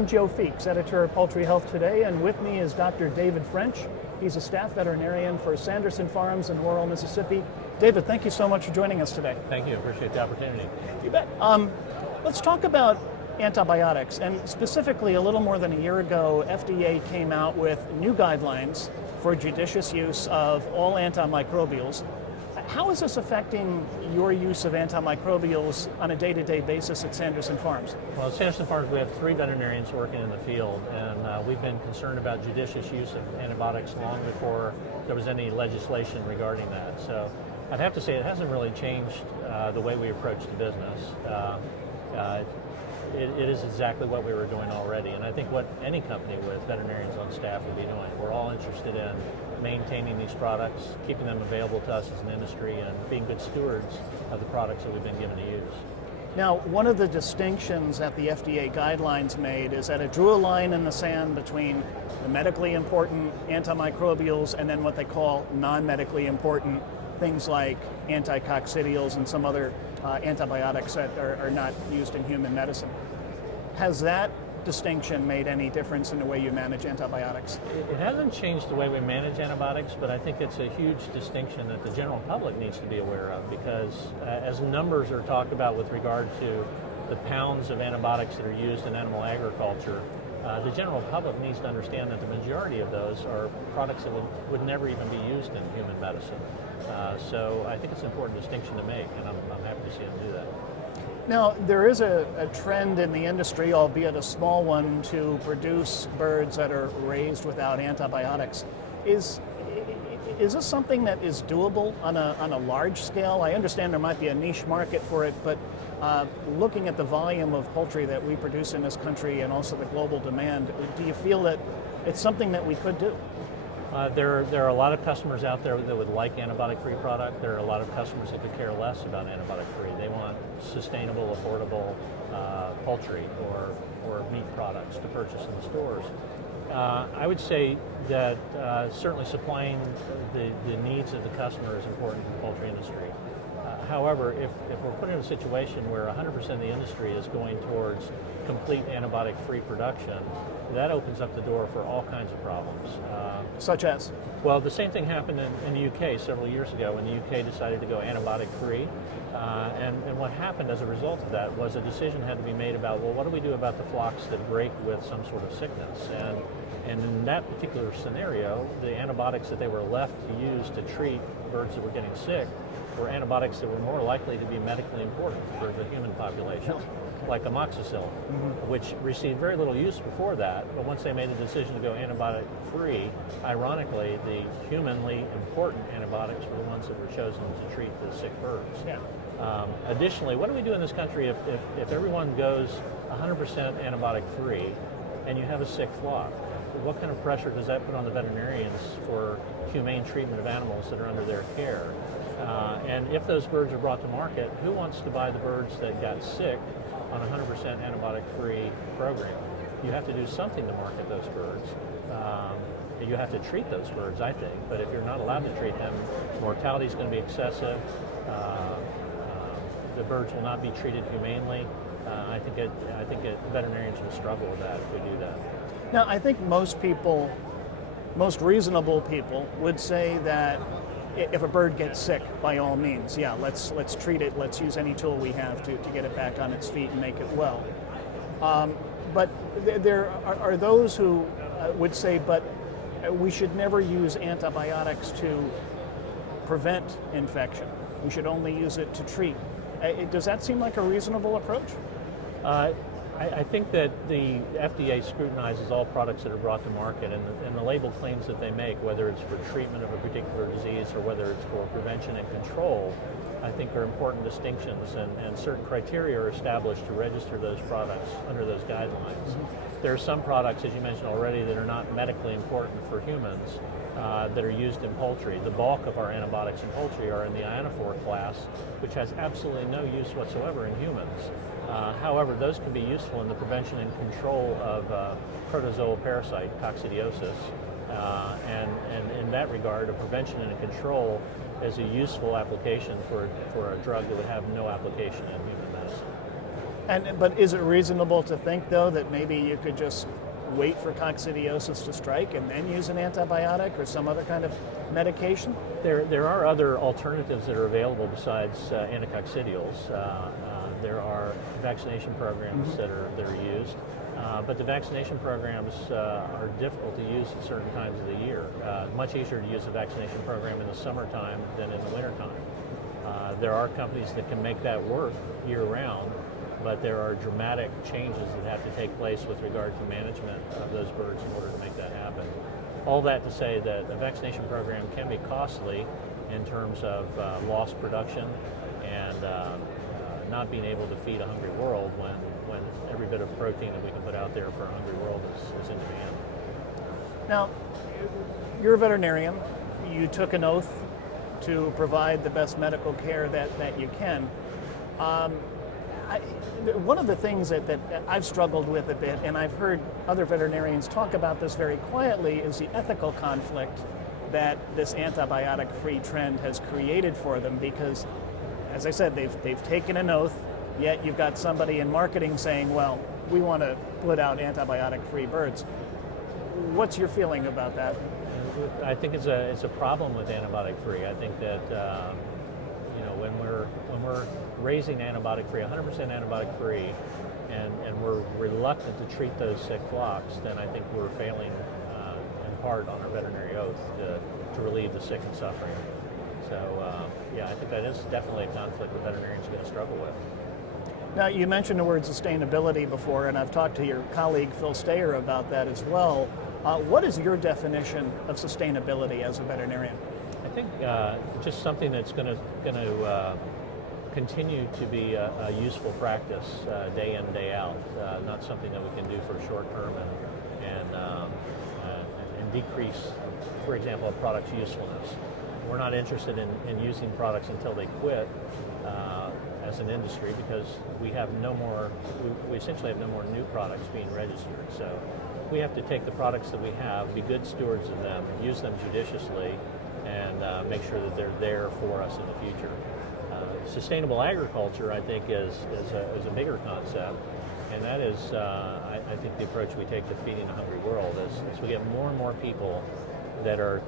I'm Joe Feeks, editor of Poultry Health Today, and with me is Dr. David French. He's a staff veterinarian for Sanderson Farms in Laurel, Mississippi. David, thank you so much for joining us today. Thank you. Appreciate the opportunity. You bet. Let's talk about antibiotics, and specifically a little more than a year ago, FDA came out with new guidelines for judicious use of all antimicrobials. How is this affecting your use of antimicrobials on a day-to-day basis at Sanderson Farms? Well, at Sanderson Farms, we have 3 veterinarians working in the field, and we've been concerned about judicious use of antibiotics long before there was any legislation regarding that. So I'd have to say it hasn't really changed the way we approach the business. It is exactly what we were doing already, and I think what any company with veterinarians on staff would be doing. We're all interested in maintaining these products, keeping them available to us as an industry, and being good stewards of the products that we've been given to use. Now, one of the distinctions that the FDA guidelines made is that it drew a line in the sand between the medically important antimicrobials and then what they call non-medically important things like anticoccidials and some other antibiotics that are not used in human medicine. Has that distinction made any difference in the way you manage antibiotics? It hasn't changed the way we manage antibiotics, but I think it's a huge distinction that the general public needs to be aware of, because as numbers are talked about with regard to the pounds of antibiotics that are used in animal agriculture, the general public needs to understand that the majority of those are products that would never even be used in human medicine. So I think it's an important distinction to make, and I'm happy to see them do that. Now, there is a trend in the industry, albeit a small one, to produce birds that are raised without antibiotics. Is this something that is doable on a large scale? I understand there might be a niche market for it, but looking at the volume of poultry that we produce in this country and also the global demand, do you feel that it's something that we could do? There are a lot of customers out there that would like antibiotic-free product. There are a lot of customers that could care less about antibiotic-free. They want sustainable, affordable poultry or meat products to purchase in the stores. I would say that certainly supplying the needs of the customer is important to the poultry industry. However, if we're put in a situation where 100% of the industry is going towards complete antibiotic-free production, that opens up the door for all kinds of problems. Such as? Well, the same thing happened in the UK several years ago when the UK decided to go antibiotic-free. And what happened as a result of that was a decision had to be made about, well, what do we do about the flocks that break with some sort of sickness? And in that particular scenario, the antibiotics that they were left to use to treat birds that were getting sick were antibiotics that were more likely to be medically important for the human population, like amoxicillin, which received very little use before that, but once they made a decision to go antibiotic-free, ironically, the humanly important antibiotics were the ones that were chosen to treat the sick birds. Yeah. Additionally, what do we do in this country if everyone goes 100% antibiotic-free and you have a sick flock? What kind of pressure does that put on the veterinarians for humane treatment of animals that are under their care? And if those birds are brought to market, who wants to buy the birds that got sick on a 100% antibiotic-free program? You have to do something to market those birds. You have to treat those birds, I think, but if you're not allowed to treat them, mortality is going to be excessive. The birds will not be treated humanely. I think veterinarians will struggle with that if we do that. Now, I think most reasonable people would say that if a bird gets sick, by all means, yeah, let's treat it. Let's use any tool we have to get it back on its feet and make it well. But there are those who would say, but we should never use antibiotics to prevent infection. We should only use it to treat. Does that seem like a reasonable approach? I think that the FDA scrutinizes all products that are brought to market, and the label claims that they make, whether it's for treatment of a particular disease or whether it's for prevention and control, I think are important distinctions, and certain criteria are established to register those products under those guidelines. There are some products, as you mentioned already, that are not medically important for humans that are used in poultry. The bulk of our antibiotics in poultry are in the ionophore class, which has absolutely no use whatsoever in humans. However, those can be useful in the prevention and control of protozoal parasite, coccidiosis. And in that regard, a prevention and a control is a useful application for a drug that would have no application in human medicine. But is it reasonable to think, though, that maybe you could just wait for coccidiosis to strike and then use an antibiotic or some other kind of medication? There are other alternatives that are available besides anticoccidials. There are vaccination programs that are used, but the vaccination programs are difficult to use at certain times of the year. Much easier to use a vaccination program in the summertime than in the wintertime. There are companies that can make that work year-round, but there are dramatic changes that have to take place with regard to management of those birds in order to make that happen. All that to say that a vaccination program can be costly in terms of lost production and not being able to feed a hungry world when every bit of protein that we can put out there for a hungry world is in demand. Now, you're a veterinarian. You took an oath to provide the best medical care that you can. One of the things that I've struggled with a bit, and I've heard other veterinarians talk about this very quietly, is the ethical conflict that this antibiotic-free trend has created for them, because, as I said, they've taken an oath, yet you've got somebody in marketing saying, well, we want to put out antibiotic-free birds. What's your feeling about that? I think it's a problem with antibiotic-free. I think that when we're raising antibiotic-free, 100% antibiotic-free, and we're reluctant to treat those sick flocks, then I think we're failing in part on our veterinary oath to relieve the sick and suffering. So I think that is definitely a conflict that veterinarians are going to struggle with. Now, you mentioned the word sustainability before, and I've talked to your colleague Phil Steyer about that as well. What is your definition of sustainability as a veterinarian? I think just something that's going to continue to be a useful practice day in, day out, not something that we can do for a short term and decrease, for example, a product's usefulness. We're not interested in using products until they quit as an industry, because we essentially have no more new products being registered. So we have to take the products that we have, be good stewards of them, use them judiciously, and make sure that they're there for us in the future. Sustainable agriculture, I think, is a bigger concept, and that is, I think, the approach we take to feeding a hungry world. As we get more and more people that are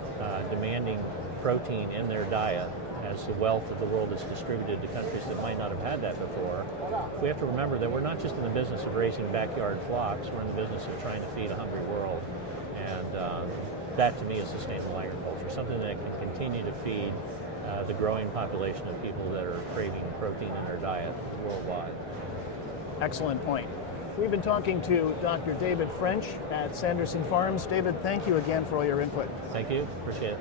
demanding protein in their diet, as the wealth of the world is distributed to countries that might not have had that before, we have to remember that we're not just in the business of raising backyard flocks, we're in the business of trying to feed a hungry world. And that, to me, is sustainable agriculture, something that can continue to feed the growing population of people that are craving protein in their diet worldwide. Excellent point. We've been talking to Dr. David French at Sanderson Farms. David, thank you again for all your input. Thank you. Appreciate it.